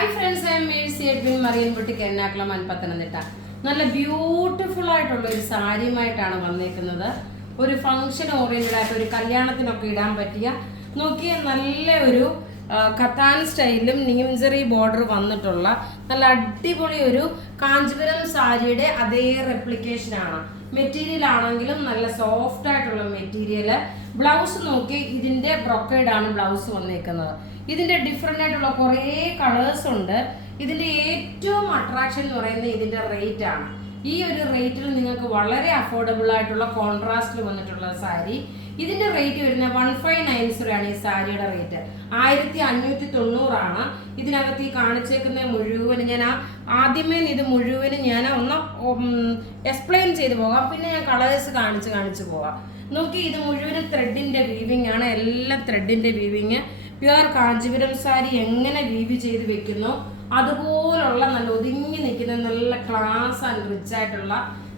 Hi friends, I am Mercy Edwin Marian boutique Ernakulam Pathanamthitta. നല്ല beautiful ആയിട്ടുള്ള ഒരു സാരിയുമായിട്ടാണ് വന്നേക്കുന്നത്. ഒരു ഫംഗ്ഷൻ ഓറിയന്റഡ് ആയിട്ട് ഒരു കല്യാണത്തിനൊക്കെ ഇടാൻ പറ്റിയ നോക്കിയ നല്ല ഒരു കത്താൻ സ്റ്റൈലും നിംസറി ബോർഡർ വന്നിട്ടുള്ള നല്ല അടിപൊളി ഒരു കാഞ്ചീപുരം സാരിയുടെ അതേ റെപ്ലിക്കേഷൻ ആണ്. മെറ്റീരിയൽ ആണെങ്കിലും നല്ല സോഫ്റ്റ് ആയിട്ടുള്ള മെറ്റീരിയൽ. ബ്ലൗസ് നോക്കി ഇതിന്റെ ബ്രൊക്കേഡ് ആണ് ബ്ലൗസ് വന്നേക്കുന്നത്. ഇതിന്റെ ഡിഫറെന്റ് ആയിട്ടുള്ള കുറേ കളേഴ്സ് ഉണ്ട്. ഇതിന്റെ ഏറ്റവും അട്രാക്ഷൻ എന്ന് പറയുന്നത് ഇതിന്റെ റേറ്റ് ആണ്. ഈ ഒരു റേറ്റിൽ നിങ്ങൾക്ക് വളരെ അഫോർഡബിൾ ആയിട്ടുള്ള കോൺട്രാസ്റ്റിൽ വന്നിട്ടുള്ള സാരി. ഇതിന്റെ റേറ്റ് വരുന്നത് 1590 ആണ്. ഈ സാരിയുടെ റേറ്റ് 1590 ആണ്. ഇതിനകത്ത് ഈ കാണിച്ചേക്കുന്ന മുഴുവൻ ഞാൻ ആദ്യമേ ഇത് മുഴുവൻ ഞാൻ ഒന്ന് എക്സ്പ്ലെയിൻ ചെയ്തു പോകാം, പിന്നെ ഞാൻ കളേഴ്സ് കാണിച്ച് പോകാം. നോക്കി, ഇത് മുഴുവനും ത്രെഡിന്റെ വീവിങ് ആണ്. എല്ലാം ത്രെഡിന്റെ വീവിങ്. പ്യുവർ കാഞ്ചീപുരം സാരി എങ്ങനെ വീവ് ചെയ്ത് വെക്കുന്നു അതുപോലുള്ള നല്ല ഒതുങ്ങി നിൽക്കുന്ന നല്ല ക്ലാസ് ആൻഡ് റിച്ച് ആയിട്ടുള്ള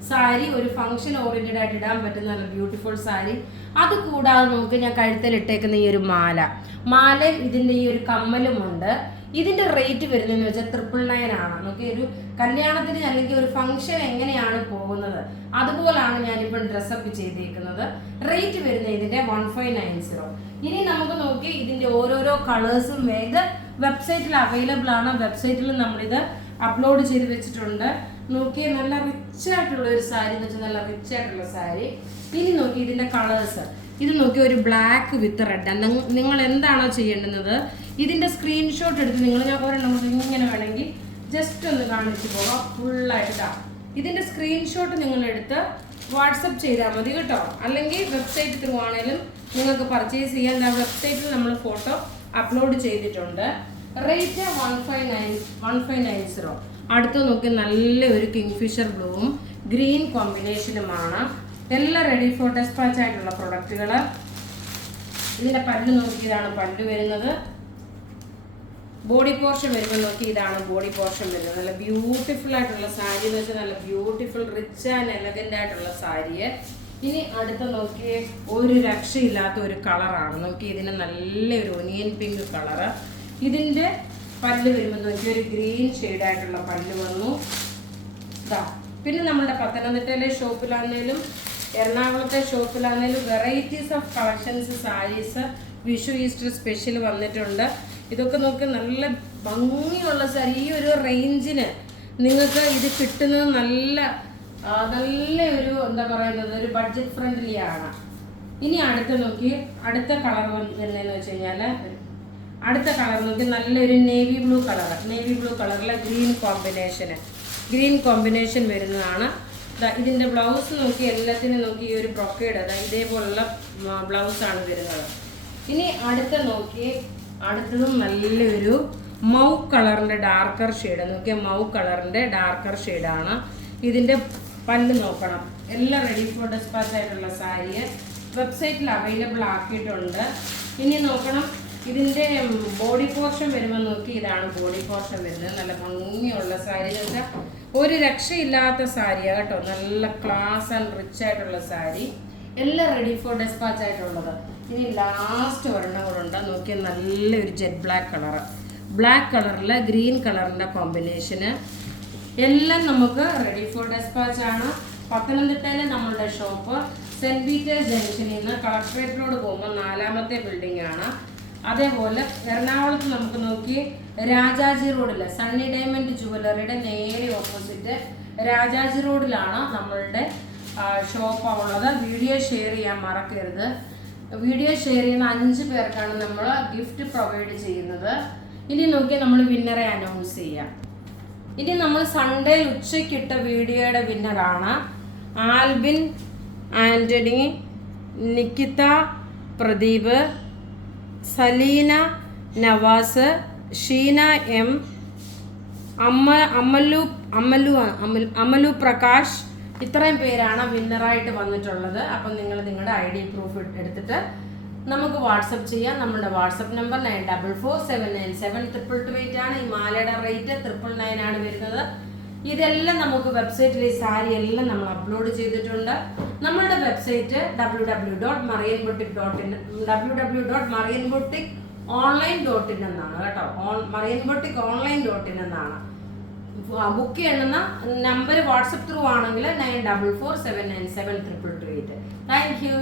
സാരി. ഒരു ഫംഗ്ഷൻ ഓറിയന്റഡ് ആയിട്ട് ഇടാൻ പറ്റുന്ന നല്ല ബ്യൂട്ടിഫുൾ സാരി. അത് കൂടാതെ നമുക്ക് ഞാൻ കഴുത്തിൽ ഇട്ടേക്കുന്ന ഈ ഒരു മാല ഇതിന്റെ ഈ ഒരു കമ്മലുമുണ്ട്. ഇതിന്റെ റേറ്റ് വരുന്നതെന്ന് വെച്ചാൽ 999 ആണ്. നമുക്ക് ഒരു കല്യാണത്തിന് അല്ലെങ്കിൽ ഒരു ഫംഗ്ഷൻ എങ്ങനെയാണ് പോകുന്നത് അതുപോലാണ് ഞാനിപ്പോൾ ഡ്രസ്സപ്പ് ചെയ്തേക്കുന്നത്. റേറ്റ് വരുന്നത് ഇതിന്റെ 1590. ഇനി നമുക്ക് നോക്കി ഇതിന്റെ ഓരോരോ കളേഴ്സും വെബ്സൈറ്റിൽ അവൈലബിൾ ആണ്. വെബ്സൈറ്റിൽ നമ്മളിത് അപ്ലോഡ് ചെയ്ത് വെച്ചിട്ടുണ്ട്. നോക്കിയ നല്ല റിച്ച് ആയിട്ടുള്ള ഒരു സാരി എന്ന് വെച്ചാൽ നല്ല റിച്ച് ആയിട്ടുള്ള സാരി. ഇനി നോക്കി ഇതിന്റെ കളേഴ്സ്. ഇത് നോക്കി ഒരു ബ്ലാക്ക് വിത്ത് റെഡ്. നിങ്ങൾ എന്താണോ ചെയ്യേണ്ടുന്നത് ഇതിന്റെ സ്ക്രീൻഷോട്ട് എടുത്ത് ഞാൻ ഒരെണ്ണം ഇങ്ങനെ വേണമെങ്കിൽ ജസ്റ്റ് ഒന്ന് കാണിച്ചു പോകാം ഫുള്ളായിട്ട്. ഇതിന്റെ സ്ക്രീൻഷോട്ട് നിങ്ങൾ എടുത്ത് വാട്സപ്പ് ചെയ്താൽ മതി കേട്ടോ. അല്ലെങ്കിൽ വെബ്സൈറ്റ് ത്രൂ ആണെങ്കിലും നിങ്ങൾക്ക് പർച്ചേസ് ചെയ്യാൻ. വെബ്സൈറ്റിൽ നമ്മൾ ഫോട്ടോ അപ്ലോഡ് ചെയ്തിട്ടുണ്ട്. റേറ്റ് 1590. അടുത്ത് നോക്കി നല്ല ഒരു കിങ്ഫിഷർ ബ്ലൂവും ഗ്രീൻ കോമ്പിനേഷനുമാണ്. എല്ലാം റെഡി ഫോർ ഡെസ്പാച്ച് ആയിട്ടുള്ള പ്രൊഡക്റ്റുകൾ. ഇതിന്റെ പല്ല് നോക്കി, ഇതാണ് പല്ല് വരുന്നത്. ബോഡി പോർഷൻ വരുമ്പോൾ നോക്കി, ഇതാണ് ബോഡി പോർഷൻ വരുന്നത്. നല്ല ബ്യൂട്ടിഫുൾ ആയിട്ടുള്ള സാരി എന്ന് വെച്ചാൽ നല്ല ബ്യൂട്ടിഫുൾ റിച്ച് ആൻഡ് എലഗന്റ് ആയിട്ടുള്ള സാരി. ഇനി അടുത്ത നോക്കി, ഒരു രക്ഷയില്ലാത്ത ഒരു കളറാണ്. നോക്കി, ഇതിന് നല്ലൊരു ഒനിയൻ പിങ്ക് കളറ്. ഇതിന്റെ പല്ല് വരുമ്പോൾ നോക്കി ഒരു ഗ്രീൻ ഷെയ്ഡായിട്ടുള്ള പല്ല് വന്നു. പിന്നെ നമ്മുടെ പത്തനംതിട്ടയിലെ ഷോപ്പിലാണെങ്കിലും എറണാകുളത്തെ ഷോപ്പിലാണെങ്കിലും varieties of collections saris Vishu Easter special വന്നിട്ടുണ്ട്. ഇതൊക്കെ നോക്കി നല്ല ഭംഗിയുള്ള സാരി. ഈ ഒരു റേഞ്ചിന് നിങ്ങൾക്ക് ഇത് കിട്ടുന്നത് നല്ല ഒരു എന്താ പറയുന്നത് ഒരു ബഡ്ജറ്റ് ഫ്രണ്ട്ലി ആണ്. ഇനി അടുത്ത കളർ വരുന്നതെന്ന് വെച്ച് കഴിഞ്ഞാൽ അടുത്ത കളർ നോക്കി നല്ലൊരു നേവി ബ്ലൂ കളറിലെ ഗ്രീൻ കോമ്പിനേഷൻ വരുന്നതാണ്. ഇതിന്റെ ബ്ലൗസ് നോക്കി എല്ലാത്തിനും നോക്കി ഈ ഒരു ബ്രൊക്കേഡ് ഇതേപോലുള്ള ബ്ലൗസാണ് വരുന്നത്. ഇനി അടുത്തതും നല്ലൊരു മൗ കളറിന്റെ ഡാർക്കർ ഷെയ്ഡ്. നോക്കിയാൽ മൗ കളറിന്റെ ഡാർക്കർ ഷെയ്ഡാണ്. ഇതിന്റെ പല്ല് നോക്കണം. എല്ലാം റെഡി ഫോർ ഡെസ്പാച്ച് ആയിട്ടുള്ള സാരി വെബ്സൈറ്റിൽ അവൈലബിൾ ആക്കിയിട്ടുണ്ട്. ഇനി നോക്കണം ഇതിന്റെ ബോഡി പോർഷൻ വരുമ്പോൾ നോക്കി, ഇതാണ് ബോഡി പോർഷൻ വരുന്നത്. നല്ല ഭംഗിയുള്ള സാരി എന്ന് വെച്ചാൽ ഒരു രക്ഷയില്ലാത്ത സാരിയാണ് കേട്ടോ. നല്ല ക്ലാസ് ആൻഡ് റിച്ച് ആയിട്ടുള്ള സാരി. എല്ലാം റെഡി ഫോർ ഡെസ്പാച്ച് ആയിട്ടുള്ളത്. ഇനി ലാസ്റ്റ് ഒരെണ്ണം കൂടെ ഉണ്ട്. നോക്കിയാൽ നല്ലൊരു ജെറ്റ് ബ്ലാക്ക് കളറിലെ ഗ്രീൻ കളറിന്റെ കോമ്പിനേഷന്. എല്ലാം നമുക്ക് റെഡി ഫോർ ഡെസ്പാച്ച് ആണ്. പത്തനംതിട്ടയിലെ നമ്മളുടെ ഷോപ്പ് സെന്റ് പീറ്റേഴ്സ് ജംഗ്ഷനിൽ നിന്ന് കളക്ടറേറ്റ് റോഡ് പോകുമ്പോൾ 4ാമത്തെ ബിൽഡിംഗ് ആണ്. അതേപോലെ എറണാകുളത്ത് നമുക്ക് നോക്കി രാജാജി റോഡില് സണ്ണി ഡയമണ്ട് ജുവലറിയുടെ നേരെ ഓപ്പോസിറ്റ് രാജാജി റോഡിലാണ് നമ്മളുടെ ഷോപ്പ് ഉള്ളത്. വീഡിയോ ഷെയർ ചെയ്യാൻ മറക്കരുത്. വീഡിയോ ഷെയർ ചെയ്യുന്ന 5 പേർക്കാണ് നമ്മൾ ഗിഫ്റ്റ് പ്രൊവൈഡ് ചെയ്യുന്നത്. ഇനി നോക്കി നമ്മൾ വിന്നറെ അനൗൺസ് ചെയ്യാം. ഇനി നമ്മൾ സൺഡേയിൽ ഉച്ചയ്ക്കിട്ട വീഡിയോയുടെ വിന്നറാണ് ആൽബിൻ ആന്റണി, നിക്കിത പ്രദീപ്, സലീന നവാസ്, ഷീന എം, അമലു പ്രകാശ്. ഇത്രയും പേരാണ് വിന്നറായിട്ട് വന്നിട്ടുള്ളത്. അപ്പം നിങ്ങൾ നിങ്ങളുടെ ID പ്രൂഫ് എടുത്തിട്ട് നമുക്ക് വാട്സപ്പ് ചെയ്യാം. നമ്മുടെ വാട്സപ്പ് നമ്പർ 9447972228 ആണ്. ഈ മാലയുടെ റേറ്റ് 999 ആണ് വരുന്നത്. ഇതെല്ലാം നമുക്ക് വെബ്സൈറ്റിൽ ഈ സാരി എല്ലാം നമ്മൾ അപ്ലോഡ് ചെയ്തിട്ടുണ്ട്. നമ്മളുടെ വെബ്സൈറ്റ് www.marianboutique online.in എന്നാണ് കേട്ടോ. മറിയൻ ബൊട്ടിക് online.in എന്നാണ്. ബുക്ക് ചെയ്യണമെന്ന നമ്പർ വാട്സപ്പ് ത്രൂ ആണെങ്കിൽ 9447972228. Thank you.